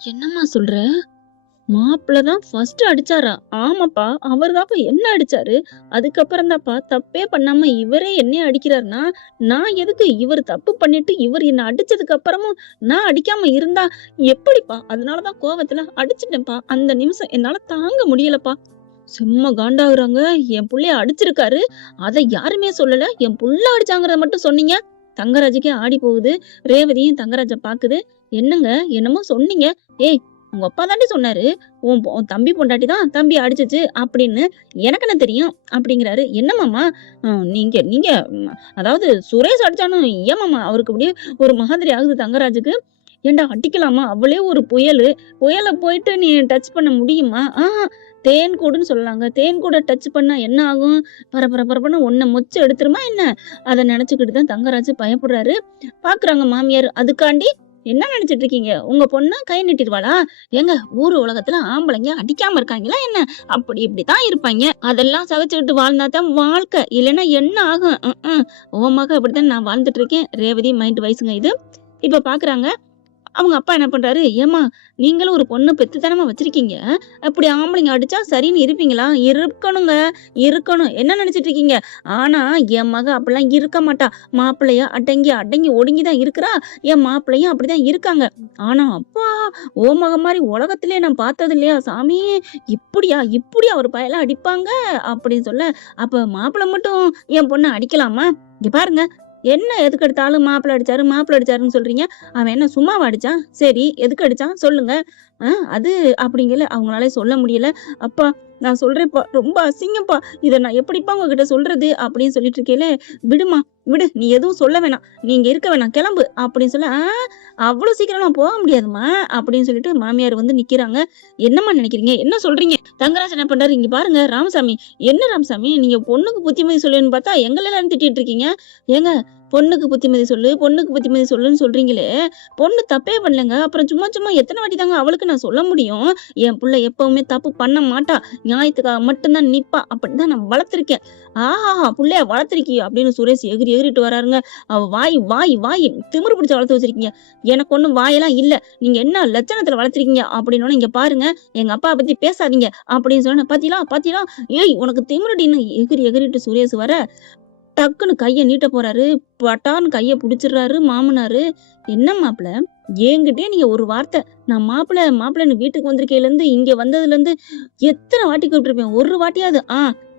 என்னம்மா சொல்ற? மாப்பிள்ள தான் ஃபர்ஸ்ட் அடிச்சாரா? ஆமாப்பா. அவர் தான்ப்பா என்ன அடிச்சாரு. அதுக்கப்புறம் தான்ப்பா தப்பே பண்ணாம இவரே என்னைய அடிக்கிறாருன்னா, நான் எதுக்கு இவர் தப்பு பண்ணிட்டு இவர் என்ன அடிச்சதுக்கு அப்புறமும் நான் அடிக்காம இருந்தா எப்படிப்பா? அதனால தான் கோவத்துல அடிச்சுட்டேன்ப்பா. அந்த நிமிஷம் என்னால தாங்க முடியலப்பா. செம்ம காண்டாகுறாங்க. என் புள்ளைய அடிச்சிருக்காரு. அத யாருமே சொல்லல. என் புள்ள அடிச்சாங்கிறத மட்டும் சொன்னீங்க. தங்கராஜுக்கே ஆடி போகுது. ரேவதியும் தங்கராஜ பாக்குது. என்னங்க? என்னமோ சொன்னீங்க. ஏய்! உங்க அப்பா தாண்டி சொன்னாரு. உன் தம்பி பொண்டாட்டி தான் தம்பிய அடிச்சுச்சு அப்படின்னு. எனக்கு என்ன தெரியும்? அப்படிங்கிறாரு. என்ன மாமா? நீங்க நீங்க அதாவது சுரேஷ் அடிச்சானும் ஏன் மாமா அவருக்கு அப்படியே ஒரு மாதிரி ஆகுது தங்கராஜுக்கு? ஏன்டா அடிக்கலாமா? அவளே ஒரு புயலு. புயல போயிட்டு நீ டச் பண்ண முடியுமா? தேன்கூடுன்னு சொல்லலாங்க. தேன்கூட டச் பண்ணா என்ன ஆகும்? பரபர பரபரன்னு ஒண்ண மொச்சு எடுத்துருமா என்ன? அத நெனச்சுக்கிட்டு தான் தங்கராஜ் பயப்படுறாரு. பாக்குறாங்க மாமியார். அதுக்காண்டி என்ன நெனச்சுட்டு இருக்கீங்க? உங்க பொண்ண கை நீட்டிருவாளா? ஏங்க ஊரு உலகத்துல ஆம்பளைங்க அடிக்காம இருக்காங்களா என்ன? அப்படி இப்படித்தான் இருப்பாய்ங்க. அதெல்லாம் சகிச்சுக்கிட்டு வாழ்ந்தா தான் வாழ்க்கை. இல்லன்னா என்ன ஆகும்? உன் மக அப்படித்தான் நான் வாழ்ந்துட்டு இருக்கேன். ரேவதி மைண்ட் வயசுங்க இது. இப்ப பாக்குறாங்க. அவங்க அப்பா என்ன பண்றாரு, "ஏம்மா நீங்களும் ஒரு பொண்ணு பெத்து தானம்மா வச்சிருக்கீங்க. அப்படி ஆம்பளைங்க அடிச்சா சரின்னு இருப்பீங்களா? இருக்கணுங்க. இருக்கணும். என்ன நெனச்சுட்டு இருக்கீங்க? ஆனா என் மக அப்படிலாம் இருக்க மாட்டா. மாப்பிள்ளைய அடங்கி அடங்கி ஒடுங்கி தான் இருக்கிறா. என் மாப்பிள்ளையும் அப்படிதான் இருக்காங்க. ஆனா அப்பா உன் மக மாரி உலகத்திலேயே நான் பார்த்தது இல்லையா சாமி. இப்படியா இப்படியா ஒரு பயல அடிப்பாங்க?" அப்படின்னு சொல்ல, "அப்ப மாப்பிள்ளை மட்டும் என் பொண்ண அடிக்கலாமா? இங்க பாருங்க. என்ன எதுக்கெடுத்தாலும் மாப்பிள்ளை அடிச்சாருன்னு சொல்றீங்க. அவன் என்ன சும்மாவா அடிச்சான்? சரி, எதுக்கு அடிச்சான்? சொல்லுங்க. அது அப்படிங்கல அவங்களால சொல்ல முடியல. அப்பா நான் சொல்றேன்ப்பா. ரொம்ப அசிங்கம்ப்பா. இத நான் எப்படிப்பா உங்ககிட்ட சொல்றது? அப்படின்னு சொல்லிட்டு இருக்கையில, விடுமா, விடு. நீ எதுவும் சொல்ல வேணாம். நீ இங்க இருக்க வேணாம். கிளம்பு அப்படின்னு சொல்ல, அவ்வளோ சீக்கிரம்லாம் போக முடியாதும்மா அப்படின்னு சொல்லிட்டு மாமியார் வந்து நிக்கிறாங்க. என்னம்மா நினைக்கிறீங்க? என்ன சொல்றீங்க? தங்கராஜ் என்ன பண்றாரு? இங்க பாருங்க ராமசாமி. என்ன ராமசாமி? நீங்க பொண்ணுக்கு புத்திமதி சொல்லுன்னு பார்த்தா எங்கள எல்லாரும் திட்டிட்டு இருக்கீங்க. ஏங்க பொண்ணுக்கு புத்திமதி சொல்லு, பொண்ணுக்கு புத்திமதி சொல்லுன்னு சொல்றீங்களே! பொண்ணு தப்பே பண்ணலங்க. அப்புறம் சும்மா சும்மா எத்தன வாட்டி தாங்க அவளுக்கு நான் சொல்ல முடியும்? என் புள்ள எப்பவுமே தப்பு பண்ண மாட்டா. நியாயத்துக்காக மட்டும் தான் நிப்பா. அப்படிதான் நான் வளர்த்துருக்கேன். ஆஹாஹா! புள்ளைய வளர்த்துருக்கியே! அப்படின்னு சுரேஷ் எகிறி எகிறிட்டு வராருங்க. அவ வாய் வாய் வாய் திமிரு பிடிச்சு வளர்த்து வச்சிருக்கீங்க. எனக்கு ஒண்ணும் வாயெல்லாம் இல்ல. நீங்க என்ன லட்சணத்துல வளர்த்துருக்கீங்க? அப்படின்னோனே, இங்க பாருங்க எங்க அப்பாவ பத்தி பேசாதீங்க. அப்படின்னு சொன்னேன். பாத்தீங்களா? பாத்தீங்களா? ஏய் உனக்கு திமிருடின்னு எகிறி எகிறிட்டு சுரேஷ் வர, டக்குன்னு கைய நீட்ட போறாரு. பட்டார்ன்னு கைய புடிச்சிடுறாரு மாமனாரு. "என்ன மாப்பிள, என்கிட்டயே நீங்க ஒரு வார்த்தை, நான் மாப்பிள மாப்பிளன்னு வீட்டுக்கு வந்திருக்கையிலேருந்து, இங்க வந்ததுலேருந்து எத்தன வாட்டி கூப்பிட்டுருப்பேன். ஒரு வாட்டியாவது,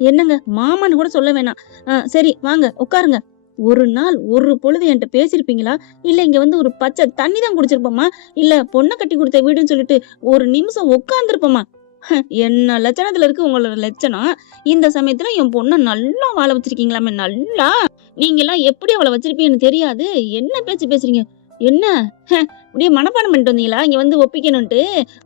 என்னங்க மாமான்னு கூட சொல்ல வேணாம். சரி வாங்க உட்காருங்க. ஒரு நாள், ஒரு பொழுது என்ட்ட பேசியிருப்பீங்களா? இல்ல இங்க வந்து ஒரு பச்சை தண்ணி தான் குடிச்சிருப்போமா? இல்ல பொண்ண கட்டி குடுத்த வீடுன்னு சொல்லிட்டு ஒரு நிமிஷம் உட்கார்ந்துருப்போமா? என்ன லட்சணத்துல இருக்கு உங்களோட லட்சணம். இந்த சமயத்துல என் பொண்ண நல்லா வாழ வச்சிருக்கீங்களாமே நல்லா. நீங்கலாம் எப்படி அவள வச்சிருப்பீங்கன்னு தெரியாது. என்ன பேச்சு பேசுறீங்க? என்ன? அப்படியே மனப்பாடம் பண்ணிட்டு வந்தீங்களா? இங்க வந்து ஒப்பிக்கணுன்ட்டு.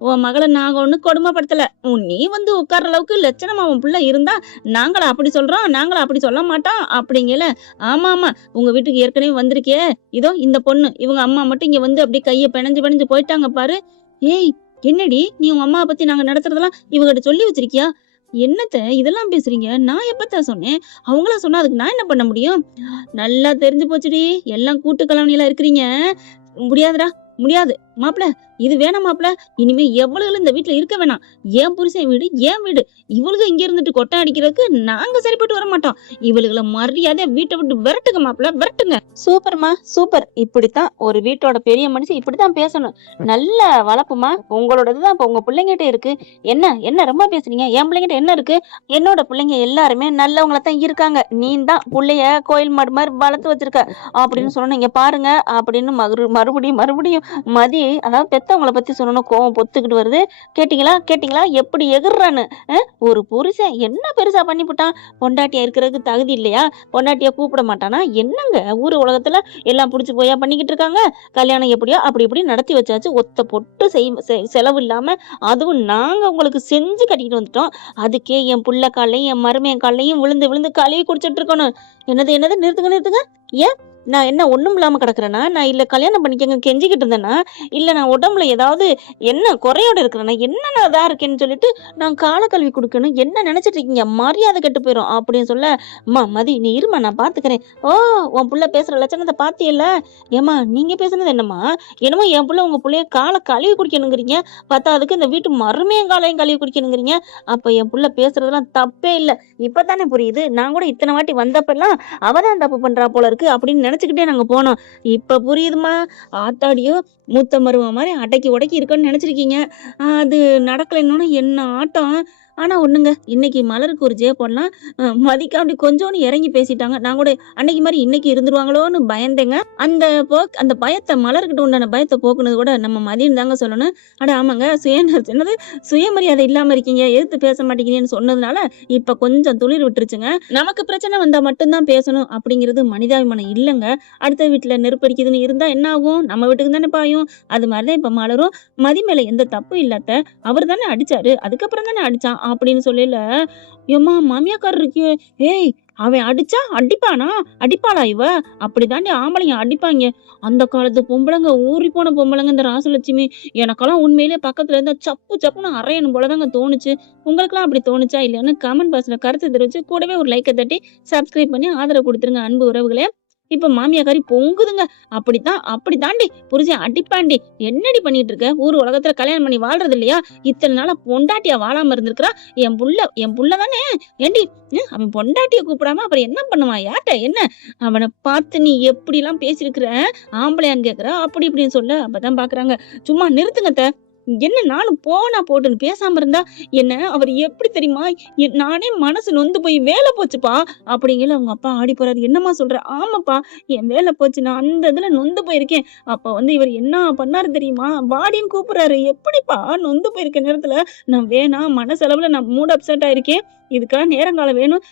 உன் மகள நாங்க ஒண்ணும் கொடுமைப்படுத்தல. நீ வந்து உட்கார்ற அளவுக்கு லட்சணமா உன் புள்ள இருந்தா, நாங்களா அப்படி சொல்றோம்? நாங்களா அப்படி சொல்ல மாட்டோம்? அப்படிங்கல. ஆமாமா. உங்க வீட்டுக்கு ஏற்கனவே வந்திருக்கே. இதோ இந்த பொண்ணு. இவங்க அம்மா மட்டும் இங்க வந்து அப்படியே கைய பெனஞ்சு பெனஞ்சு போயிட்டாங்க பாரு. ஏய்! என்னடி? நீ உங்க அம்மாவ பத்தி நாங்க நடத்துறதெல்லாம் இவகிட்ட சொல்லி வச்சிருக்கியா? என்னத்த இதெல்லாம் பேசுறீங்க? நான் எப்பத்த சொன்னேன்? அவங்களா சொன்னா அதுக்கு நான் என்ன பண்ண முடியும்? நல்லா தெரிஞ்சு போச்சுடி. எல்லாம் கூட்டு கலவணியில இருக்கிறீங்க. முடியாதுடா. முடியாது. மாப்ள இது வேணாம் மாப்ள. இனிமே எவ்வளவுகளும் இந்த வீட்ல இருக்க வேணாம். என் புருஷன் வீடு, என் வீடு. இவளுக இங்க இருந்துட்டு கொட்டை அடிக்கிறதுக்கு நாங்க சரிப்பட்டு வர மாட்டோம். இவளுகள மரியாதையா வீட்ட விட்டு விரட்டுங்க மாப்ள, விரட்டுங்க. சூப்பர்மா, சூப்பர். இப்படித்தான் ஒரு வீட்டோட பெரிய மனுஷன் இப்படித்தான் பேசணும். நல்ல வளர்ப்புமா. உங்களோடதுதான் இப்ப உங்க பிள்ளைங்கிட்ட இருக்கு. என்ன என்ன ரொம்ப பேசுறீங்க? என் பிள்ளைங்கிட்ட என்ன இருக்கு? என்னோட பிள்ளைங்க எல்லாருமே நல்லவங்கள தான் இருக்காங்க. நீ தான் புள்ளைய கோயில் மாடு மாதிரி வளர்த்து வச்சிருக்க அப்படின்னு சொன்னோம். இங்க பாருங்க அப்படின்னு மறுபடியும் மறுபடியும் மதி அதாவது பெத்தவங்கள பத்தி சொன்னோம். கோவம் பொத்துக்கிட்டு வருது. கேட்டீங்களா கேட்டீங்களா எப்படி எகுறான்னு? ஒரு புருஷன் என்ன பெருசா பண்ணிவிட்டான்? பொண்டாட்டியா இருக்கிறதுக்கு தகுதி இல்லையா? பொண்டாட்டியா கூப்பிட மாட்டானா? என்னங்க ஊரு உலகத்துல எல்லாம் புடிச்சு போயா பண்ணிக்கிட்டு இருக்காங்க. கல்யாணம் எப்படியோ அப்படி இப்படி நடத்தி வச்சாச்சு. ஒத்த பொட்டு செலவு இல்லாம அதுவும் நாங்க உங்களுக்கு செஞ்சு கட்டிட்டு வந்துட்டோம். அதுக்கே என் புள்ள காலையும் என் மருமையன் காலையும் விழுந்து விழுந்து கழுவி குடிச்சிட்டு இருக்கணும். என்னது என்னது நிறுத்துங்க நிறுத்துங்க. ஏன் நான் என்ன ஒண்ணும் இல்லாம கிடக்குறேனா? நான் இல்ல கல்யாணம் பண்ணிக்கங்க கெஞ்சிக்கிட்டு இருந்தேனா? இல்ல நான் உடம்புல ஏதாவது என்ன குறையோட இருக்கிறேனா? என்ன நான் இதா இருக்கேன்னு சொல்லிட்டு நான் கால கழுவி குடுக்கணும். என்ன நெனச்சிட்டு இருக்கீங்க? மரியாதை கெட்டு போயிரும் அப்படின்னு சொல்ல, "அம்மா மதி நீ இரும்மா நான் பார்த்துக்கிறேன்." "ஓ! உன் புள்ள பேசுற லட்சணத்த பார்த்தியல்ல? ஏம்மா நீங்க பேசுனது என்னம்மா? என்னமோ என் புள்ள உங்க புள்ளைய கால கழுவி குடிக்கணுங்கிறீங்க. பத்தாததுக்கு இந்த வீட்டு மருமகன் காலையும் கழுவி குடிக்கணுங்கிறீங்க. அப்ப என் புள்ள பேசுறதெல்லாம் தப்பே இல்ல. இப்ப தானே புரியுது. நான் கூட இத்தன வாட்டி வந்தப்பலாம் அவ தான் தப்பு பண்றா போல இருக்கு அப்படின்னு நினைச்சுக்கிட்டே நாங்க போனோம். இப்ப புரியுதுமா. ஆத்தாடியோ! மூத்த மருமக மாரி அடக்கி ஒடக்கி இருக்கன்னு நெனச்சிருக்கீங்க. அது நடக்கலைன்னோனே என்ன ஆட்டம். ஆனா ஒண்ணுங்க, இன்னைக்கு மலருக்கு ஒரு போடலாம். மதிக்கு அப்படி கொஞ்சோன்னு இறங்கி பேசிட்டாங்க. நான் கூட அன்னைக்கு மாரி இன்னைக்கு இருந்துருவாங்களோன்னு பயந்தேங்க. அந்த பயத்த மலர்கிட்ட உண்டான பயத்த போக்குனது கூட நம்ம மதின்னு தாங்க சொல்லணும். அட ஆமாங்க. என்னது சுயமரியாதை இல்லாம இருக்கீங்க. எதிர்த்து பேச மாட்டேங்கிறீங்கன்னு சொன்னதுனால, இப்ப கொஞ்சம் துளிர் விட்டுருச்சுங்க. நமக்கு பிரச்சனை வந்தா மட்டும் தான் பேசணும் அப்படிங்கிறது மனிதாபிமானம் இல்லங்க. அடுத்த வீட்ல நெருப்படிக்குதுன்னு இருந்தா என்ன ஆகும்? நம்ம வீட்டுக்கு தானே பாயும். அது மாரி தான் இப்ப மலரும். மதி மேல எந்த தப்பும் இல்ல அத்த. அவரு தானே அடிச்சாரு. அதுக்கப்புறம் தானே அடிச்சான் அப்படின்னு சொல்லையில, எம்மா மாமியாக்காரர் இருக்கே, ஏய் அவன் அடிச்சா அடிப்பானா? அடிப்பாளா இவ? அப்படிதாண்டி ஆம்பளைங்க அடிப்பாய்ங்க. அந்த காலத்து பொம்பளைங்க ஊறி போன பொம்பளைங்க இந்த ராசலட்சுமி. எனக்கெல்லாம் உண்மையிலேயே பக்கத்துல இருந்தா சப்பு சப்புன்னு அறையணும் போல தாங்க தோணுச்சு. உங்களுக்கெல்லாம் அப்படி தோணுச்சா இல்லையான்னு கமெண்ட் பாக்ஸ்ல கருத்து தெரிவிச்சு கூடவே ஒரு லைக்க தட்டி சப்ஸ்கிரைப் பண்ணி ஆதரவு குடுத்துருங்க அன்பு உறவுகளே. இப்ப மாமியாக்காரி பொங்குதுங்க. அப்படி தாண்டி புருஷன் அடிப்பாண்டி. என்னடி பண்ணிட்டு இருக்க? ஊர் உலகத்துல கல்யாணம் பண்ணி வாழ்றது இல்லையா? இத்தன நாளா பொண்டாட்டியா வாழாம இருந்திருக்கிறா. என் புள்ள தானே. ஏண்டி அவன் பொண்டாட்டிய கூப்பிடாம அப்புறம் என்ன பண்ணுவான்? யார்ட்ட என்ன? அவன பார்த்து நீ எப்படிலாம் பேசியிருக்கிற? ஆம்பளையான்னு கேட்கிற? அப்படி இப்படின்னு சொல்ல அப்பதான் பாக்குறாங்க. சும்மா நிறுத்துங்க அத்த. என்ன நானும் போனா போட்டுன்னு பேசாம இருந்தா என்ன அவர் எப்படி தெரியுமா? நானே மனசு நொந்து போய் வேலை போச்சுப்பா அப்படிங்கல அவங்க அப்பா ஆடி போறாரு. என்னம்மா சொல்ற? ஆமாப்பா என் வேலை போச்சு. நான் அந்த இதுல நொந்து போயிருக்கேன். அப்ப வந்து இவர் என்ன பண்ணாரு தெரியுமா? வாடின்னு கூப்பிடுறாரு. எப்படிப்பா நொந்து போயிருக்க நேரத்துல நான் வேணாம் மனசளவுல நான் மூட் அப்செட் ஆயிருக்கேன். இதுக்கெல்லாம் நேரங்காலம் வேணும்.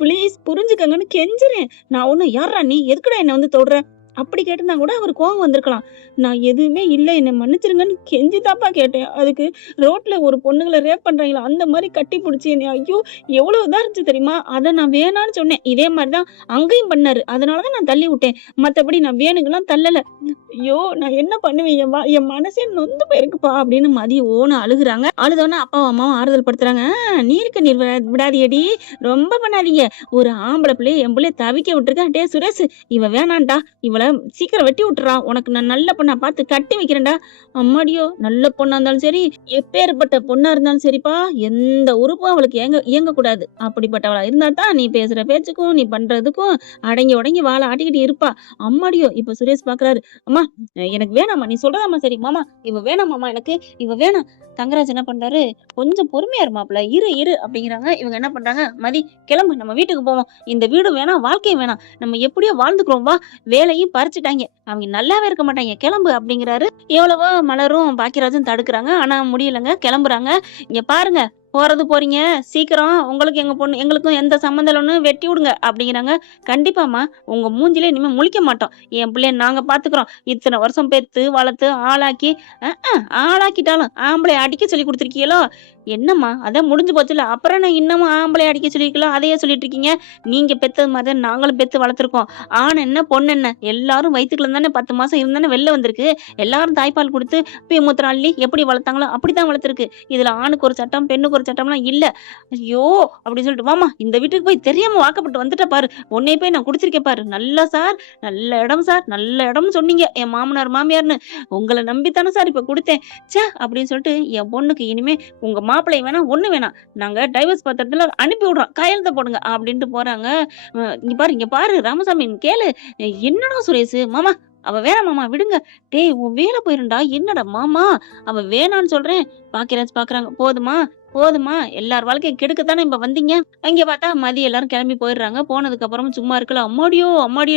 ப்ளீஸ் புரிஞ்சுக்கங்கன்னு கெஞ்சுறேன். நான் ஒண்ணும் யார்றா நீ? எதுக்குடா என்ன வந்து தொடுற? அப்படி கேட்டிருந்தா கூட அவருக்கு கோவம் வந்திருக்கலாம். நான் எதுவுமே இல்ல. என்ன மன்னிச்சிருங்கன்னு கெஞ்சி தான்ப்பா கேட்டேன். அதுக்கு ரோட்ல ஒரு பொண்ணுங்கள ரேப் பண்றாங்களா, அந்த மாரி கட்டி புடிச்சு என்னைய ஐயோ! எவ்வளோ இதா இருந்துச்சு தெரியுமா? அத நான் வேணான்னு சொன்னேன். இதே மாரி தான் அங்கேயும் பண்ணாரு. அதனால தான் நான் தள்ளி விட்டேன். மத்தபடி நான் வேணுங்கலாம் தள்ளல. ஐயோ! நான் என்ன பண்ணுவேன்? என் மனசே நொந்து போயிருக்குப்பா அப்படின்னு மதி ஓன்னு அழுகுறாங்க. அழுதோனே அப்பாவும் அம்மாவும் ஆறுதல் படுத்துறாங்க. நீருக்கு நீர் விடாதீயடி. ரொம்ப பண்ணாதீங்க. ஒரு ஆம்பள பிள்ளைய என் புள்ளைய தவிக்க விட்டுருக்கேன். டேய் சுரேஷ் இவ வேணான்டா. இவள சீக்கிரம் வெட்டி விட்டுறா. உனக்கு நான் நல்ல பொண்ணா பார்த்து கட்டி வைக்கிறேன்டா. அம்மாடியோ! நல்ல பொண்ணா இருந்தாலும் சரி, எப்பேர்ப்பட்ட பொண்ணா இருந்தாலும் சரிப்பா, எந்த உறுப்பும் அவளுக்கு இயங்கக்கூடாது. அப்படிப்பட்டவளா இருந்தா தான் நீ பேசுற பேச்சுக்கும், நீ பண்றதுக்கும் அடங்கி ஒடங்கி வாழ ஆட்டிக்கிட்டு இருப்பா. அம்மாடியோ! இப்ப சுரேஷ் பார்க்குறாரு. அம்மா எனக்கு வேணாம்மா. நீ சொல்றதாம்மா சரி. மாமா இவ வேணாம் மாமா எனக்கு. இவ வேணாம். தங்கராஜ் என்ன பண்றாரு? கொஞ்சம் பொறுமையா இரு மாப்ள. இரு அப்படிங்கிறாங்க. இவங்க என்ன பண்றாங்க? மதி கிளம்பு நம்ம வீட்டுக்கு போவோம். இந்த வீடும் வேணாம், வாழ்க்கையும் வேணாம். நம்ம எப்படியோ வாழ்ந்துக்கிறோம் வா. வேலையும் பறிச்சுட்டாய்ங்க. அவங்க நல்லாவே இருக்க மாட்டாய்ங்க. கிளம்பு அப்படிங்கிறாரு. எவ்வளவோ மலரும் பாக்கியராஜும் தடுக்குறாங்க. ஆனா முடியலங்க. கிளம்புறாங்க. இங்க பாருங்க. போறது போறீங்க. சீக்கிரம் உங்களுக்கு எங்களுக்கும் எந்த சம்மந்தம் இல்லன்னு வெட்டி விடுங்க அப்படிங்கிறாங்க. கண்டிப்பாம்மா. உங்க மூஞ்சில இனிமே முழிக்க மாட்டோம். என் பிள்ளைய நாங்க பார்த்துக்கிறோம். இத்தனை வருஷம் பெத்து, வளர்த்து, ஆளாக்கி ஆளாக்கிட்டாலும் ஆம்பளைய அடிக்க சொல்லி குடுத்துருக்கீங்களோ? என்னம்மா? அதான் முடிஞ்சு போச்சுல்ல. அப்புறம் என்ன இன்னமும் ஆம்பளைய அடிக்க சொல்லிருக்கீங்களோ? அதையே சொல்லிட்டு இருக்கீங்க. நீங்க பெத்தது மாதிரி தான் நாங்களும் பெத்து வளர்த்துருக்கோம். ஆண் என்ன, பொண்ணு என்ன? எல்லாரும் வயித்துக்குள்ள தானே 10 மாசம் இருந்தானே வெளில வந்திருக்கு. எல்லாரும் தாய்ப்பால் குடுத்து மூத்திரம் அள்ளி எப்படி வளர்த்தாங்களோ அப்படித்தான் வளர்த்துருக்கு. இதுல ஆணுக்கு ஒரு சட்டம், பெண்ணுக்கு ஒரு சட்டம்லாம் இல்ல. ஐயோ! அப்படின்னு சொல்லிட்டு வாம்மா இந்த வீட்டுக்கு போய் தெரியாம வாக்கப்பட்டு வந்துட்ட பாரு. உன்னைய போய் நான் குடிச்சிருக்கேன் பாரு. நல்ல சார், நல்ல இடம் சார், நல்ல இடம்னு சொன்னீங்க. என் மாமனார், மாமியார்ன்னு. உங்கள நம்பி தானே சார் இப்ப குடுத்தேன். ச்சே! அப்படின்னு சொல்லிட்டு என் பொண்ணுக்கு இனிமே உங்க மாப்பிள்ளை வேணாம், ஒண்ணு வேணாம். நாங்க டைவர்ஸ் பத்திரத்துல அனுப்பி விடுறோம். கையெழுத்த போடுங்க அப்படின்ட்டு போறாங்க. இங்க பாரு ராமசாமி கேளு. என்னடா சுரேஷ்? மாமா அவ வேணாம் மாமா விடுங்க. டேய் உன் வேலை போயிரும்டா. என்னடா மாமா? அவ வேணான்னு சொல்றேன். பாக்கியராஜ் பாக்குறாங்க. போதுமா எல்லார் வாழ்க்கையும் கெடுக்கத்தானே இப்ப வந்தீங்க. அங்க பார்த்தா மதியம் எல்லாரும் கிளம்பி போயிடுறாங்க. போனதுக்கு அப்புறம் சும்மா இருக்கல. அம்மாடியோ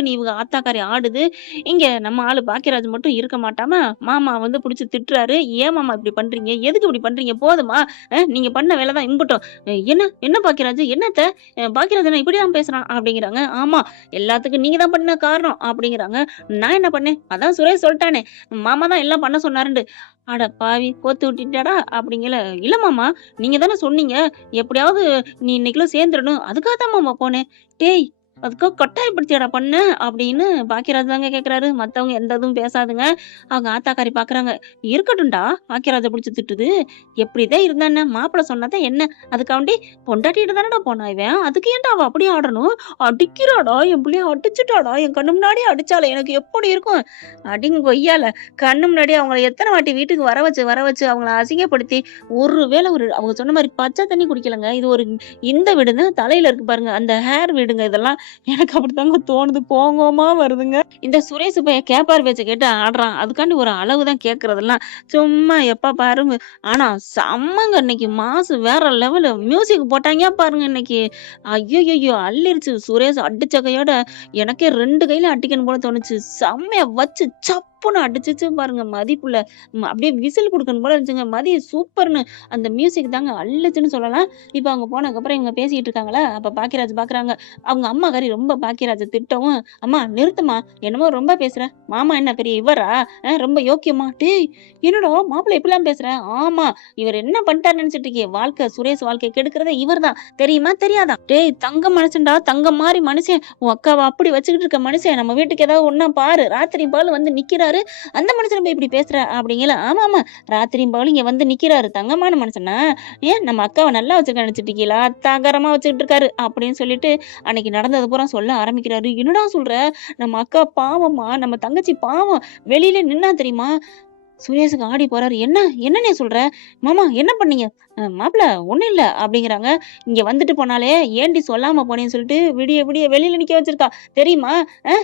நீ இவங்க ஆத்தாக்காரி ஆடுது. இங்க நம்ம ஆளு பாக்கியராஜ் மட்டும் இருக்க மாட்டாம மாமா வந்து புடிச்சு திட்டுறாரு. ஏன் மாமா இப்படி பண்றீங்க? எதுக்கு இப்படி பண்றீங்க? போதுமா? நீங்க பண்ண வேலை தான் இம்புட்டும். என்ன பாக்கியராஜ்? என்னத்த பாக்கியராஜ் என்ன இப்படிதான் பேசுறான் அப்படிங்கிறாங்க. ஆமா எல்லாத்துக்கும் நீங்க தான் பண்ண காரணம் அப்படிங்கிறாங்க. நான் என்ன பண்ணேன்? அதான் சுரேஷ் சொல்லிட்டானே மாமா தான் எல்லாம் பண்ண சொன்னாருண்டு. அட பாவி கோத்து விட்டுட்டாடா அப்படிங்கல. இல்ல மாமா நீங்க தானே சொன்னீங்க எப்படியாவது நீ இன்னைக்குள்ள சேர்ந்துடணும். அதுக்காக தான் மாமா போனேன். டேய் அதுக்காக கட்டாயப்படுத்தியாடா பண்ண அப்படின்னு பாக்கியராஜ் தாங்க கேக்குறாரு. மத்தவங்க எந்த இதுவும் பேசாதுங்க. அவங்க ஆத்தாக்காரி பாக்குறாங்க. இருக்கட்டும்டா, பாக்கியராஜ புடிச்சு திட்டுது. எப்படிதான் இருந்தா என்ன, மாப்பிள சொன்னாதான் என்ன, அதுக்காண்டி பொண்டாட்டிட்டு தானடா போனா இவன், அதுக்கு ஏன்டா அவ அப்படியே ஆடணும், அடிக்கிறாடா என் புள்ளைய, அடிச்சுட்டாடா என் கண்ணு முன்னாடியே அடிச்சால, எனக்கு எப்படி இருக்கும் அடிங்க கொய்யால. கண்ணு முன்னாடி அவங்கள எத்தனை வாட்டி வீட்டுக்கு வர வச்சு அவங்கள அசிங்கப்படுத்தி, ஒருவேளை அவங்க சொன்ன மாதிரி பச்சை தண்ணி குடிக்கலங்க. இது ஒரு இந்த வீடுங்க, தலையில இருக்கு பாருங்க அந்த ஹேர் வீடுங்க இதெல்லாம். எனக்கு அப்படித்தாங்க தோணுது, போங்கோமா வருதுங்க. இந்த சுரேஷ் பையன் கேப்பார் பேச்ச கேட்டு ஆடுறான். அதுக்காண்டி ஒரு அளவு தான் கேட்கறதெல்லாம். சும்மா எப்ப பாருங்க. ஆனா செம்மங்க இன்னைக்கு மாசு வேற லெவலு. மியூசிக் போட்டாங்க பாருங்க இன்னைக்கு. ஐய்யய்யோ! அள்ளிருச்சு. சுரேஷ் அடிச்ச கையோட எனக்கே 2 கையில அடிக்கணும் போல தோணுச்சு. செம்மையா வச்சு சப்புன்னு அடிச்சுச்சு பாருங்க மதிப்புல. அப்படியே விசில் குடுக்கணும் போல இருந்துச்சுங்க. மதி சூப்பர்ன்னு அந்த மியூசிக் தாங்க அள்ளுச்சுன்னு சொல்லலாம். இப்ப அவங்க போனதுக்கப்புறம் இவங்க பேசிட்டு இருக்காங்களா, அப்ப பாக்கியராஜ் பாக்குறாங்க. அவங்க அம்மாக்காரி ரொம்ப பாக்கியராஜ திட்டவும், "அம்மா நிறுத்தும்மா, என்னமோ ரொம்ப பேசுற. மாமா என்ன பெரிய இவரா? ரொம்ப யோக்கியமா?" "டேய் என்னடா மாப்பிள்ளை இப்படிலாம் பேசுற?" "ஆமா, இவர் என்ன பண்ணிட்டாருன்னு நினைச்சிட்டு இருக்கியே? சுரேஷ் வாழ்க்கைய கெடுக்கிறதே இவர்தான். தெரியுமா தெரியாதா? டேய் தங்க மனுஷன்டா, தங்கம் மாரி மனுஷன். உன் அக்காவ அப்படி வச்சுக்கிட்டு இருக்க மனுஷன், நம்ம வீட்டுக்கு ஏதாவது ஒண்ணா பாரு. ராத்திரியும் பகலும் வந்து நிக்கிறாரு. அந்த மனுஷன போய் இப்படி பேசுற?" அப்படிங்கல. "ஆமாமா, ராத்திரியும் பகலும் இங்க வந்து நிக்கிறாரு. தங்கமான மனுஷனா? ஏன் நம்ம அக்காவ நல்லா வச்சிருக்க நினைச்சிட்டு இருக்கீங்களா? தகரமா வச்சுக்கிட்டு இருக்காரு." அப்படின்னு சொல்லிட்டு அன்னைக்கு நடந்தது பூரா சொல்ல ஆரம்பிக்கிறாரு. "என்னடா சொல்ற? நம்ம அக்கா பாவம்மா, நம்ம தங்கச்சி பாவம். வெளியில நின்னா தெரியுமா?" சுரேஷுக்கு ஆடி போறாரு. "என்ன என்னண்ணே சொல்ற? மாமா என்ன பண்ணீங்க?" மாப்பிள ஒண்ணும் இல்ல" அப்படிங்கிறாங்க. "இங்க வந்துட்டு போனாலே ஏன்டி சொல்லாம போனேன்னு சொல்லிட்டு விடிய விடிய வெளியில நிக்க வச்சிருக்கா. தெரியுமா?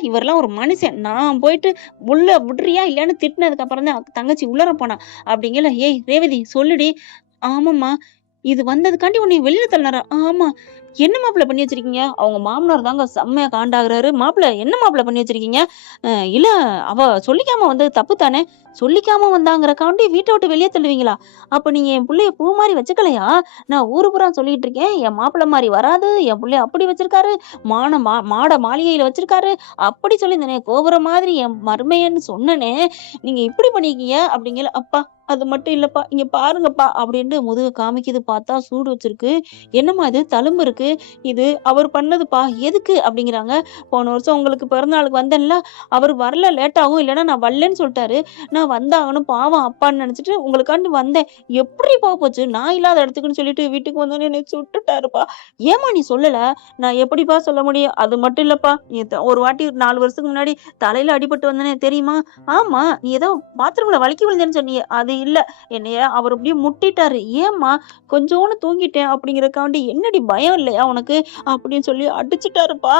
இவரெல்லாம் ஒரு மனுஷன். நான் போயிட்டு உள்ள விடுறியா இல்லையான்னு திட்டுனதுக்கு அப்புறம் தான் தங்கச்சி உள்ளார போனா." அப்படிங்கல. "ஏய் ரேவதி சொல்லுடி." "ஆமாம்மா, இது வந்ததுக்காண்டி உன்னைய வெளியில தள்ளினாரா?" "ஆமா." "என்ன மாப்பிள பண்ணி வச்சிருக்கீங்க?" அவங்க மாமனார் தாங்க செம்மையா காண்டாகுறாரு. "மாப்பிள என்ன மாப்பிள பண்ணி வச்சிருக்கீங்க?" இல்ல அவ சொல்லிக்காம வந்தது தப்பு தானே. சொல்லிக்காம வந்தாங்கறக்காண்டி வீட்ட விட்டு வெளிய தள்ளுவீங்களா? அப்ப நீங்க என் புள்ளைய பூ மாரி வச்சுக்கலையா? நான் ஊரு பூரா சொல்லிட்டு இருக்கேன். என் மாப்பிள மாரி வராது. என் புள்ளைய அப்படி வச்சிருக்காரு. மாட மாளிகையில வச்சிருக்காரு. அப்படி சொல்லியிருந்தேனே. கோபுரம் மாதிரி என் மருமையன்னு சொன்னனே. நீங்க இப்படி பண்ணியிருக்கீங்க." அப்படிங்கல. "அப்பா அது மட்டும் இல்லப்பா. இங்க பாருங்கப்பா" அப்படின்ட்டு முதுக காமிக்குது. பார்த்தா சூடு வச்சிருக்கு. "என்னம்மா இது தழும்பு இருக்கு. இது அவர் பண்ணதுப்பா." "எதுக்கு?" அப்படிங்கிறாங்க. "போன வருஷம் உங்களுக்கு பிறந்தநாளுக்கு வந்தேன்ல, அவரு வரல லேட் ஆகும். இல்லன்னா நான் வரலன்னு சொல்ட்டாரு. நான் வந்தாகணும் பாவம் அப்பான்னு நெனச்சுட்டு உங்களுக்காண்டி வந்தேன். எப்புட்றி போச்சு? நான் இல்லாத இடத்துக்குன்னு சொல்லிட்டு வீட்டுக்கு வந்தோனே என்னைய சுட்டுட்டாருப்பா." "ஏம்மா நீ சொல்லல?" "நான் எப்படிப்பா சொல்ல முடியும்? அது மட்டும் இல்லப்பா. ஒரு வாட்டி 4 வருஷத்துக்கு முன்னாடி தலையில அடிபட்டு வந்தேனே தெரியுமா?" "ஆமா, நீ ஏதோ பாத்ரூம்ல வழுக்கி விழுந்தேன்னு சொன்னியே, அது இல்ல. என்னைய அவரு அப்படியே முட்டிட்டாரு." "ஏம்மா?" "கொஞ்சோன்னு தூங்கிட்டேன்." அப்படிங்கிறதுக்காண்டி "என்னடி பயம் இல்லையா உனக்கு?" அப்படின்னு சொல்லி அடிச்சுட்டாருப்பா.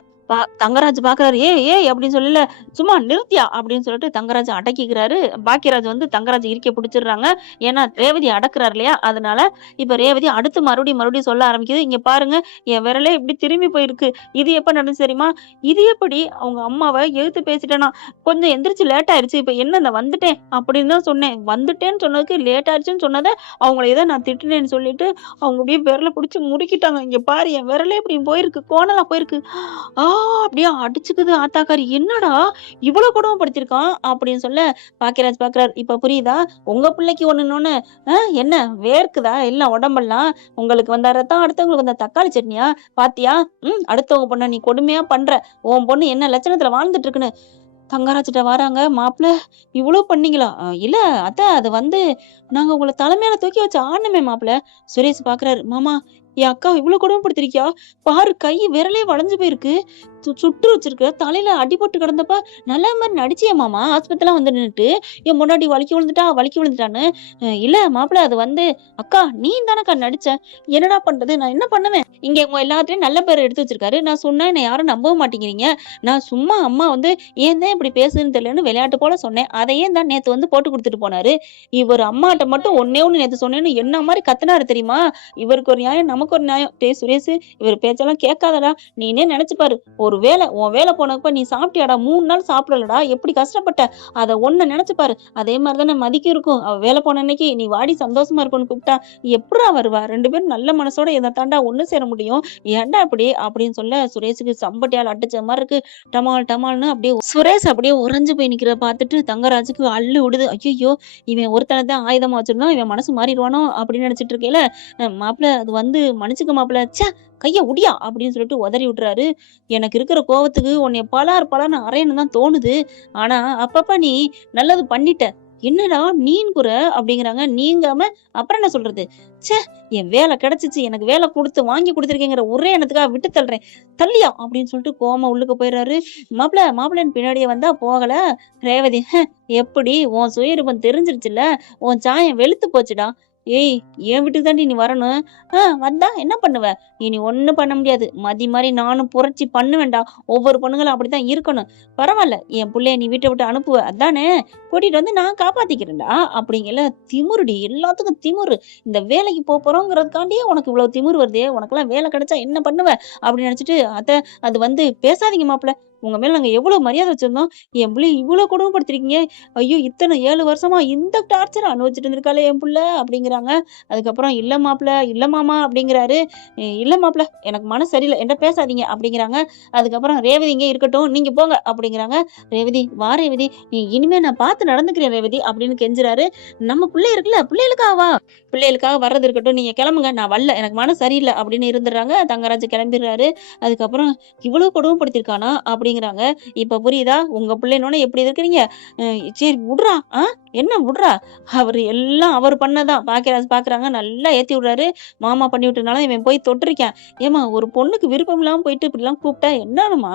தங்கராஜ் பாக்குறாரு. "ஏய் ஏய்" அப்படின்னு சொல்லல. "சும்மா நிறுத்தியா" அப்படின்னு சொல்லிட்டு தங்கராஜ அடக்கிக்கிறாரு. பாக்கியராஜ் வந்து தங்கராஜ் இறுக்கிய பிடிச்சிடுறாங்க. ஏன்னா ரேவதி அடக்குறாரு இல்லையா? அதனால இப்ப ரேவதி அடுத்து மறுபடியும் சொல்ல ஆரம்பிக்குது. "இங்க பாருங்க, என் விரலே இப்படி திரும்பி போயிருக்கு. இது எப்ப நடந்துச்சு தெரியுமா? இது எப்படி அவங்க அம்மாவ எதிர்த்து பேசிட்டேனா, கொஞ்சம் எந்திரிச்சு லேட் ஆயிருச்சு. இப்ப என்ன நான் வந்துட்டேன் அப்படின்னு தான் சொன்னேன். வந்துட்டேன்னு சொன்னதுக்கு லேட் ஆயிருச்சுன்னு சொன்னத அவங்கள ஏதோ நான் திட்டுனேன்னு சொல்லிட்டு அவங்க அப்படியே விரல புடிச்சு முறுக்கிட்டாங்க. இங்க பாரு என் விரலே இப்படி போயிருக்கு. கோணலா போயிருக்கு." ஆ அப்படியே அடிச்சுக்குது ஆத்தாக்காரி. "என்னடா இவ்வளவு கொடுமைப்படுத்தியிருக்கான்?" அப்படின்னு சொல்ல பாக்கியராஜ் பார்க்குறாரு. "இப்ப புரியுதா? உங்க பிள்ளைக்கு ஒண்ணுனோனே என்ன வேர்க்குதா எல்லாம் உடம்பெல்லாம்? உங்களுக்கு வந்தா ரத்தம், அடுத்தவங்களுக்கு வந்தா தக்காளி சட்னியா? பாத்தியா? அடுத்தவங்க பொண்ண நீ கொடுமையா பண்ற. உன் பொண்ணு என்ன லட்சணத்துல வாழ்ந்துட்டு இருக்குன்னு." தங்கராஜ்ட்ட வராங்க. "மாப்ள இவ்ளோ பண்ணீங்களா?" இல்ல அத்த அது வந்து நாங்க உங்கள தலை மேல தூக்கி வச்சு ஆடுனோமே மாப்ள." சுரேஷ் பார்க்குறாரு. "மாமா என் அக்காவ இவ்ளோ கொடுமைப்படுத்திருக்கியா? பாரு கை விரலே வளைஞ்சு போயிருக்கு. சுட்டு வச்சிருக்க. தலையில அடிபட்டு கிடந்தப்ப நல்ல மாரி நடிச்சியே மாமா. ஆஸ்பத்திரிலாம் வந்து நின்னுட்டு. என் பொண்டாட்டி வழுக்கி விழுந்துட்டான்னு." இல்ல மாப்ள அது வந்து அக்கா நீ தானக்கா நடிச்ச. என்னடா பண்றது? நான் என்ன பண்ணுவேன்? இங்க உங்க எல்லாத்துலயும் நல்ல பேர் எடுத்து வச்சிருக்காரு. நான் சொன்னா என்ன யாரும் நம்பவும் மாட்டேங்கிறீங்க. நான் சும்மா அம்மா வந்து ஏன் தான் இப்படி பேசுதுன்னு தெரியலன்னு விளையாட்டு போல சொன்னேன். அதையே தான் நேத்து வந்து போட்டு குடுத்துட்டு போனாரு. இவரு அம்மாட்ட மட்டும் ஒண்ணே ஒண்ணு நேத்து சொன்னேன்னு என்ன மாரி கத்துனாரு தெரியுமா? இவருக்கு ஒரு நியாயம், நமக்கு ஒரு நியாயம். டேய் சுரேஷு, இவர் பேச்செல்லாம் கேட்காதடா. நீனே நெனச்சு பாரு. ஒரு வேள உன் வேல போனப்ப நீ சாப்பிட்டியாடா? 3 நாள் சாப்பிடலடா. எப்படி கஷ்டப்பட்ட? அத ஒண்ண நெனச்சு பாரு. அதே மாரி தானே மதிக்கும் இருக்கும். அவ வேல போன அன்னைக்கு நீ வாடி சந்தோஷமா இருக்கும்னு கூப்பிட்டா, எப்புட்றா வருவா? 2 பேரும் நல்ல மனசோட இத தாண்டா ஒண்ணு சேர முடியும். ஏன்டா இப்படி? அப்படின்னு சொல்ல சுரேஷுக்கு சம்பட்டியால அடிச்ச மாரி இருக்கு. டமால் டமால்னு அப்படியே சுரேஷ் அப்படியே உறைஞ்சு போய் நிக்கிறத பார்த்துட்டு தங்கராஜுக்கு அள்ளு விடுது. ஐயய்யோ! இவன் ஒருத்தன தான் ஆயுதமா வச்சிருந்தான். இவன் மனசு மாறிருவானோ அப்படின்னு நெனச்சுட்டு இருக்கையில, மாப்ள அது வந்து மன்னிச்சுக்க மாப்பிள, ச்சே கைய உடியா அப்படின்னு சொல்லிட்டு உதறி விட்டுறாரு. எனக்கு இருக்கிற கோவத்துக்கு உன்னைய பலார்னு அறையணும்னு தான் தோணுது. ஆனா அப்பப்ப நீ நல்லது பண்ணிட்ட. என்னடா நீன்குற அப்படிங்கிறாங்க. நீங்காம அப்புறம் என்ன சொல்றது? ச்சே என் வேலை கிடைச்சிச்சு. எனக்கு வேலை குடுத்து வாங்கி குடுத்துருக்கேங்கிற ஒரே எண்ணத்துக்காக விட்டு தள்ளுறேன். தள்ளியா அப்படின்னு சொல்லிட்டு கோவமா உள்ளுக்கு போயிடுறாரு. மாப்பிள்ளைன்னு பின்னாடியே வந்தா போகல. ரேவதி எப்படி உன் சுயரூபம் தெரிஞ்சிருச்சுல்ல. உன் சாயம் வெளுத்து போச்சுடா. ஏய் என் வீட்டுக்கு தாண்டி நீ வரணும். வந்தா என்ன பண்ணுவ? இனி ஒண்ணும் பண்ண முடியாது. மதி மாரி நானும் புரட்சி பண்ணுவேன்டா. ஒவ்வொரு பொண்ணுங்களும் அப்படித்தான் இருக்கணும். பரவால்ல என் புள்ளைய நீ வீட்ட விட்டு அனுப்புவ அதானே? கூட்டிட்டு வந்து நான் காப்பாத்திக்கிறேன்டா அப்படிங்கல. திமிருடி, எல்லாத்துக்கும் திமிரு. இந்த வேலைக்கு போறோங்கிறதுக்காண்டியே உனக்கு இவ்வளவு திமிரு வருதே. உனக்கெல்லாம் வேலை கிடைச்சா என்ன பண்ணுவ? அப்படின்னு நினைச்சிட்டு அது வந்து பேசாதீங்க மாப்பிள. உங்க மேல நாங்க எவ்வளவு மரியாதை வச்சிருந்தோம். என் புள்ளைய இவ்வளவு கொடுமைப்படுத்திருக்கீங்க. ஐயோ! இத்தனை 7 வருஷமா இந்த டார்ச்சர் அனுபவிச்சுட்டு இருந்திருக்காளே என் புள்ள அப்படிங்கிறாங்க. அதுக்கப்புறம் இல்ல மாப்பிள, இல்ல மாமா அப்படிங்கிறாரு. இல்ல மாப்பிள எனக்கு மனசு சரியில்ல. என்ட்ட பேசாதீங்க அப்படிங்கிறாங்க. அதுக்கப்புறம் ரேவதி இங்கே இருக்கட்டும். நீங்க போங்க அப்படிங்கிறாங்க. ரேவதி வா ரேவதி. இனிமே நான் பார்த்து நடந்துக்கிறேன் ரேவதி அப்படின்னு கெஞ்சுறாரு. நம்ம பிள்ளை இருக்குல்ல, பிள்ளைகளுக்காக வர்றது இருக்கட்டும். நீங்க கிளம்புங்க. நான் வரல. எனக்கு மனசு சரியில்ல அப்படின்னு இருந்துடுறாங்க. தங்கராஜ் கிளம்பிடுறாரு. அதுக்கப்புறம் இவ்வளவு கொடுமைப்படுத்திருக்கானா அப்படிங்கிறாங்க. இப்ப புரியுதா? உங்க பிள்ளைனோட எப்படி இருக்கிறீங்க? சரி விட்றா. என்ன விட்றா? அவரு எல்லாம் அவர் பண்ணதான். பாக்கியராஜ் பாக்குறாங்க. நல்லா ஏத்தி விடுறாரு. மாமா பண்ணி விட்டனால இவன் போய் தொட்டிருக்கான். ஏமா ஒரு பொண்ணுக்கு விருப்பம் இல்லாம போயிட்டு இப்படிலாம் கூப்பிட்டா என்னமா?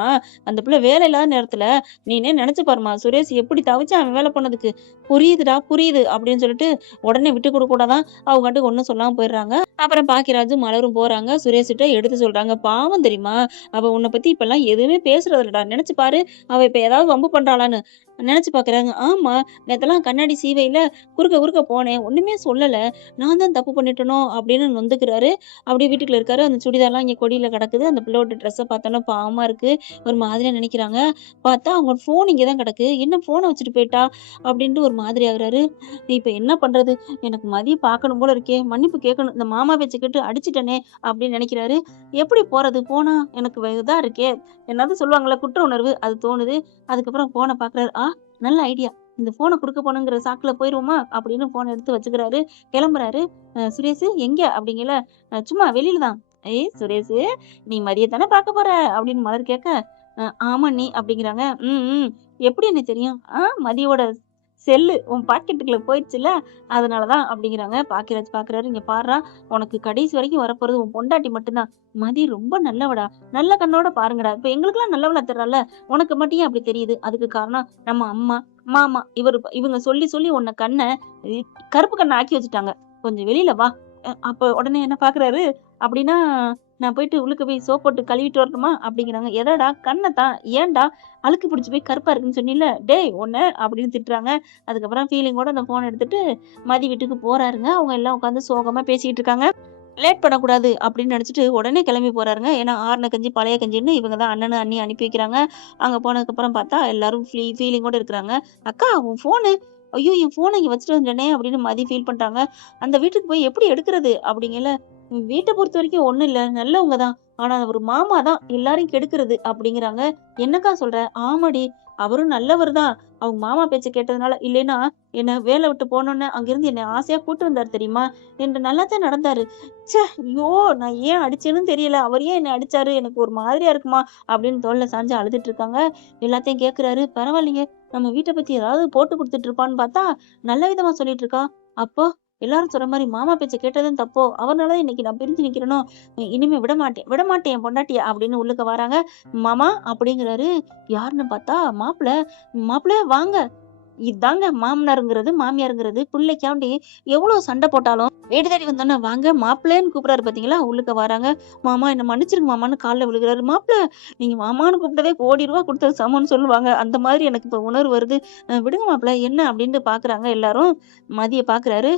அந்த பிள்ளை வேலை இல்லாத நேரத்துல நீனே நினைச்சு பாருமா. சுரேஷ் எப்படி தவிச்சான் அவன் வேலை பண்ணதுக்கு. புரியுதுடா புரியுது அப்படின்னு சொல்லிட்டு உடனே விட்டு கொடுக்க கூடாதான். அவங்க பாட்டுக்கு ஒண்ணும் சொல்லாம போயிடுறாங்க. அப்புறம் பாக்கியராஜும் மலரும் போறாங்க. சுரேஷ்கிட்ட எடுத்து சொல்றாங்க. பாவம் தெரியுமா? அவ உன்னை பத்தி இப்பெல்லாம் எதுவுமே பேசுறது இல்லடா. நினைச்சு பாரு. அவ இப்ப ஏதாவது வம்பு பண்றாளான்னு நினைச்சு பாக்குறாங்க. ஆமா நேத்தெல்லாம் கண்ணாடி சீவையில குறுக்க போனேன். ஒண்ணுமே சொல்லல. நான் தான் தப்பு பண்ணிட்டனோ அப்படின்னு நொந்துக்கிறாரு. அப்படியே வீட்டுக்குள்ள இருக்காரு. அந்த சுடிதார்லாம் இங்க கொடியில கிடக்குது. அந்த பிள்ளையோட ட்ரெஸ்ஸை பார்த்தோன்னா பாவமா இருக்கு. ஒரு மாதிரியா நினைக்கிறாங்க. பார்த்தா அவங்க போன் இங்கதான் கிடக்கு. என்ன போனை வச்சுட்டு போயிட்டா அப்படின்ட்டு ஒரு மாதிரி ஆகுறாரு. இப்ப என்ன பண்றது? எனக்கு மதிய பார்க்கணும் போல இருக்கே. மன்னிப்பு கேட்கணும். இந்த மாமா வச்சுக்கிட்டு அடிச்சிட்டனே அப்படின்னு நினைக்கிறாரு. எப்படி போறது? போனா எனக்கு இதா இருக்கே. என்னது சொல்லுவாங்கல்ல குற்ற உணர்வு. அது தோணுது. அதுக்கப்புறம் போனை பாக்குறாரு. நல்ல ஐடியா. இந்த போனை குடுக்க போனுங்கிற சாக்குல போயிருவோமா அப்படின்னு போனை எடுத்து வச்சுக்கிறாரு. கிளம்புறாரு. சுரேஷ் எங்க அப்படிங்கல. சும்மா வெளியில தான். ஏய் சுரேஷ் நீ மதிய தானே பார்க்க போற அப்படின்னு மலர் கேட்க, ஆமா நீ அப்படிங்கிறாங்க. எப்படி எனக்கு தெரியும்? மதியோட செல்லு உன் பாக்கெட்டுக்குள்ள போயிடுச்சுல அதனாலதான் அப்படிங்கிறாங்க. பாக்கியராஜ் பாக்குறாரு. இங்க பாருடா உனக்கு கடைசி வரைக்கும் வரப்போறது உன் பொண்டாட்டி மட்டும்தான். மதி ரொம்ப நல்லவடா. நல்ல கண்ணோட பாருங்கடா. இப்ப எங்களுக்கெல்லாம் நல்லவளா தெரியல. உனக்கு மட்டும் ஏன் அப்படி தெரியுது? அதுக்கு காரணம் நம்ம அம்மா மாமா இவங்க சொல்லி சொல்லி உன்னை கருப்பு கண்ணை ஆக்கி வச்சுட்டாங்க. கொஞ்சம் வெளியில வா. அப்ப உடனே என்ன பாக்குறாரு அப்படின்னா, நான் போயிட்டு உள்ளுக்கு போய் சோப் போட்டு கழுவிட்டு வரணுமா அப்படிங்கிறாங்க. எதடா? கண்ணத்தான். ஏன்டா அழுக்கு பிடிச்சி போய் கருப்பா இருக்குன்னு சொன்னீல டேய் ஒண்ணு அப்படின்னு திட்டுறாங்க. அதுக்கப்புறம் ஃபீலிங்கோட அந்த போன் எடுத்துட்டு மதி வீட்டுக்கு போறாருங்க. அவங்க எல்லாம் உட்காந்து சோகமா பேசிட்டு இருக்காங்க. லேட் பண்ணக்கூடாது அப்படின்னு நினைச்சிட்டு உடனே கிளம்பி போறாருங்க. ஏன்னா ஆறுன கஞ்சி பழைய கஞ்சின்னு இவங்க தான் அண்ணனு அண்ணி அனுப்பி வைக்கிறாங்க. அங்க போனதுக்கு அப்புறம் பார்த்தா எல்லாரும் ஃபீலிங்கோட இருக்கிறாங்க. அக்கா உன் போனு. ஐயோ என் போனை இங்க வச்சுட்டு வந்துட்டேனே அப்படின்னு மதி ஃபீல் பண்றாங்க. அந்த வீட்டுக்கு போய் எப்படி எடுக்கிறது அப்படிங்கல. வீட்டை பொறுத்த வரைக்கும் ஒண்ணும் இல்ல. நல்லவங்க தான். ஆனா ஒரு மாமா தான் எல்லாரையும் கெடுக்கிறது அப்படிங்கிறாங்க. என்னக்கா சொல்ற? ஆமாடி அவரும் நல்லவர் தான். அவங்க மாமா பேச்ச கேட்டதுனால இல்லைன்னா என்ன வேலை விட்டு போனோன்னு அங்கிருந்து என்னை ஆசையா கூட்டு வந்தாரு தெரியுமா? என்று நல்லாத்தான் நடந்தாரு. ச்சே ஐயோ நான் ஏன் அடிச்சேன்னு தெரியல. அவர் ஏன் என்னை அடிச்சாரு? எனக்கு ஒரு மாதிரியா இருக்குமா அப்படின்னு தோல்ல சாஞ்சு அழுதுட்டு இருக்காங்க. எல்லாத்தையும் கேக்குறாரு. பரவாயில்லைங்க நம்ம வீட்டை பத்தி ஏதாவது போட்டு கொடுத்துட்டு இருப்பான்னு பார்த்தா நல்ல விதமா சொல்லிட்டு இருக்கா. அப்போ எல்லாரும் சொல்ற மாதிரி மாமா பேச்ச கேட்டதும் தப்போ? அவர்னாலதான் இன்னைக்கு நான் பிரிஞ்சு நிக்கிறேனோ? இனிமே விட மாட்டேன் என் பொண்டாட்டிய அப்படின்னு உள்ளுக்க வராங்க. மாமா அப்படிங்கிறாரு. யாருன்னு பார்த்தா மாப்பிள்ள வாங்க. இதாங்க மாமனாருங்கிறது மாமியாருங்கிறது. பிள்ளைக்காண்டி எவ்வளவு சண்டை போட்டாலும் வீடு தேடி வந்தோன்னா வாங்க மாப்பிள்ளைன்னு கூப்பிடாரு பாத்தீங்களா? உள்ளுக்க வராங்க. மாமா என்ன மன்னிச்சிருங்க மாமான்னு காலில் விழுகிறாரு. மாப்பிள்ள நீங்க மாமான்னு கூப்பிட்டதே கோடி ரூபா கொடுத்தது சமம்னு சொல்லுவாங்க. அந்த மாதிரி எனக்கு இப்ப உணர்வு வருது. விடுங்க மாப்பிள்ள என்ன அப்படின்ட்டு பாக்குறாங்க எல்லாரும். மதிய பாக்குறாரு.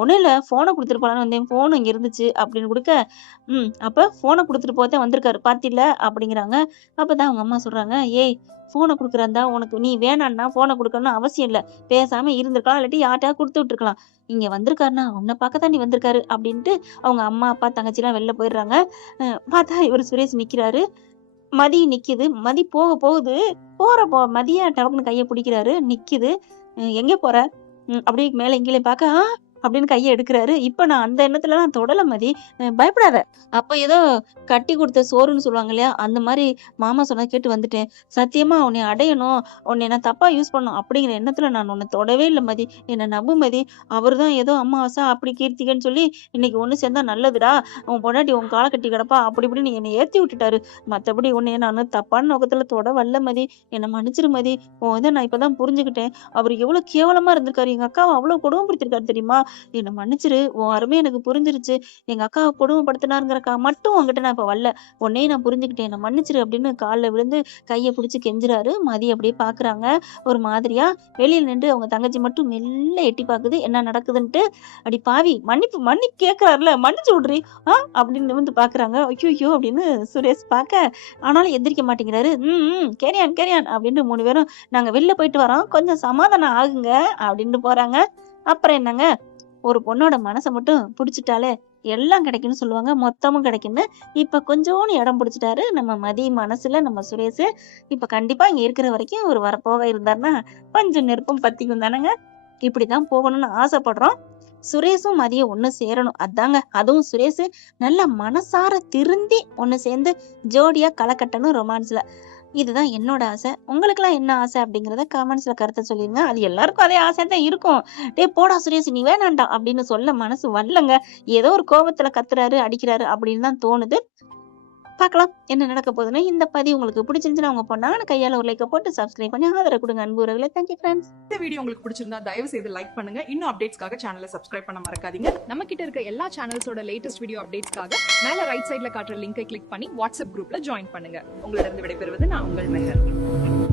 ஒன்னும் இல்ல போனை கொடுத்துட்டு போலான்னு வந்தேன். போன் இங்க இருந்துச்சு அப்படின்னு கொடுக்க, அப்ப போனை கொடுத்துட்டு போதான் வந்திருக்காரு பாத்தில அப்படிங்கிறாங்க. அப்பதான் அவங்க அம்மா சொல்றாங்க. ஏய் போனை கொடுக்குறாந்தா உனக்கு நீ வேணான்னா போனை கொடுக்கணும்னு அவசியம் இல்ல. பேசாம இருந்திருக்கலாம். இல்லாட்டி யார்ட்டா கொடுத்து விட்டுருக்கலாம். இங்க வந்திருக்காருன்னா உன்னை பார்க்கத்தான் நீ வந்திருக்காரு அப்படின்ட்டு அவங்க அம்மா அப்பா தங்கச்சி எல்லாம் வெளில போயிடுறாங்க. பார்த்தா இவர் சுரேஷ் நிக்கிறாரு. மதி நிக்குது. மதி போகுது. மதிய டபக்குன்னு கையை பிடிக்கிறாரு. நிக்குது. எங்க போற? அப்படியே மேல எங்கேயும் பார்க்க அப்படின்னு கையை எடுக்கிறாரு. இப்ப நான் அந்த எண்ணத்துல நான் தொடல மதி, பயப்படாத. அப்ப ஏதோ கட்டி கொடுத்த சோறுன்னு சொல்லுவாங்க இல்லையா, அந்த மாதிரி மாமா சொன்னதை கேட்டு வந்துட்டேன். சத்தியமா உன்னை அடையணும், உன்னை நான் தப்பா யூஸ் பண்ணணும் அப்படிங்கிற எண்ணத்துல நான் உன்னை தொடவே இல்லை மதி, என்னை நம்பு மதி. அவர்தான் ஏதோ அமாவாசை அப்படி கீர்த்திகன்னு சொல்லி இன்னைக்கு ஒண்ணு சேர்ந்தா நல்லதுடா, உன் பொண்டாட்டி உன் காலை கட்டி கிடப்பா அப்படி இப்படி என்னை ஏத்தி விட்டுட்டாரு. மத்தபடி உன்னைய நான் தப்பான நோக்கத்துல தொட வல்ல மதி, என்னை மன்னிச்சிரு மதி. உன் இதை நான் இப்பதான் புரிஞ்சுக்கிட்டேன். அவர் எவ்வளவு கேவலமா இருந்திருக்காரு, எங்க அக்காவை அவ்வளவு கொடுமைப்படுத்திருக்காரு தெரியுமா. என்னை மன்னிச்சிரு, உன் அருமை எனக்கு புரிஞ்சிருச்சு. எங்க அக்காவை கொடுமைப்படுத்தினாருங்கிறக்கா மட்டும் உங்ககிட்ட நான் இப்ப வரல, உன்னையும் நான் புரிஞ்சுக்கிட்டேன், என்னை மன்னிச்சிரு அப்படின்னு காலில் விழுந்து கையை பிடிச்சி கெஞ்சுறாரு. மதி அப்படியே பாக்குறாங்க ஒரு மாதிரியா. வெளியில நின்று அவங்க தங்கச்சி மட்டும் மெல்ல எட்டி பாக்குது என்ன நடக்குதுன்ட்டு. அடி பாவி, மன்னிப்பு மன்னிப்பு கேட்கறாருல, மன்னிச்சு விட்றி அப்படின்னு வந்து பாக்குறாங்க. ஐயோ அப்படின்னு சுரேஷ் பார்க்க, ஆனாலும் எந்திரிக்க மாட்டேங்கிறாரு. கேரியான் கேரியான் அப்படின்னு 3 பேரும் நாங்க வெளில போயிட்டு வரோம், கொஞ்சம் சமாதானம் ஆகுங்க அப்படின்னு போறாங்க. அப்புறம் என்னங்க, ஒரு பொண்ணோட மனசை மட்டும் பிடிச்சிட்டாலே எல்லாம் கிடைக்குன்னு சொல்லுவாங்க, மொத்தமும் கிடைக்குன்னு இப்ப கொஞ்சோன்னு இடம் பிடிச்சிட்டாரு நம்ம மதி மனசுல நம்ம சுரேஷ். இப்ப கண்டிப்பா இங்க இருக்கிற வரைக்கும் ஒரு வரப்போக இருந்தாருன்னா கொஞ்சம் நெருப்பம் பத்திக்கும் தானேங்க. இப்படிதான் போகணும்னு ஆசைப்படுறோம். சுரேஷும் மதியம் ஒண்ணு சேரணும், அதாங்க. அதுவும் சுரேஷ் நல்ல மனசார திருந்தி ஒண்ணு சேர்ந்து ஜோடியா களை கட்டணும் ரொமான்ஸ்ல. இதுதான் என்னோட ஆசை. உங்களுக்கெல்லாம் என்ன ஆசை அப்படிங்கிறத கமெண்ட்ஸ்ல கருத்தை சொல்லிருங்க. அது எல்லாருக்கும் அதே ஆசை தான் இருக்கும். டே போடா சுரேஷ் நீ வேணாண்டா அப்படின்னு சொல்ல மனசு வரலங்க. ஏதோ ஒரு கோபத்துல கத்துறாரு அடிக்கிறாரு அப்படின்னு தான் தோணுது. பார்க்கலாம் என்ன நடக்க போகுதுன்னு. இந்த பதிவு உங்களுக்கு பிடிச்சிருந்துச்சுன்னா உங்க பொண்ணான கையால ஒரு லைக்கை போட்டு சப்ஸ்கிரைப் பண்ணி ஆதரவு கொடுங்க அன்பு உறவுகளே. Thank you friends. இந்த வீடியோ உங்களுக்கு பிடிச்சிருந்தா தயவு செய்து லைக் பண்ணுங்க. இன்னும் அப்டேட்ஸ்க்காக சேனலை சப்ஸ்கிரைப் பண்ண மறக்காதீங்க. நம்ம கிட்ட இருக்க எல்லா சேனல்ஸோட லேட்டஸ்ட் வீடியோ அப்டேட்ஸ்க்காக மேல ரைட் சைடுல காட்டுற லிங்கை கிளிக் பண்ணி வாட்ஸ்அப் குரூப்ல ஜாயின் பண்ணுங்க. உங்களிடம் விடைபெறுவது நான் உங்கள் மெஹர்.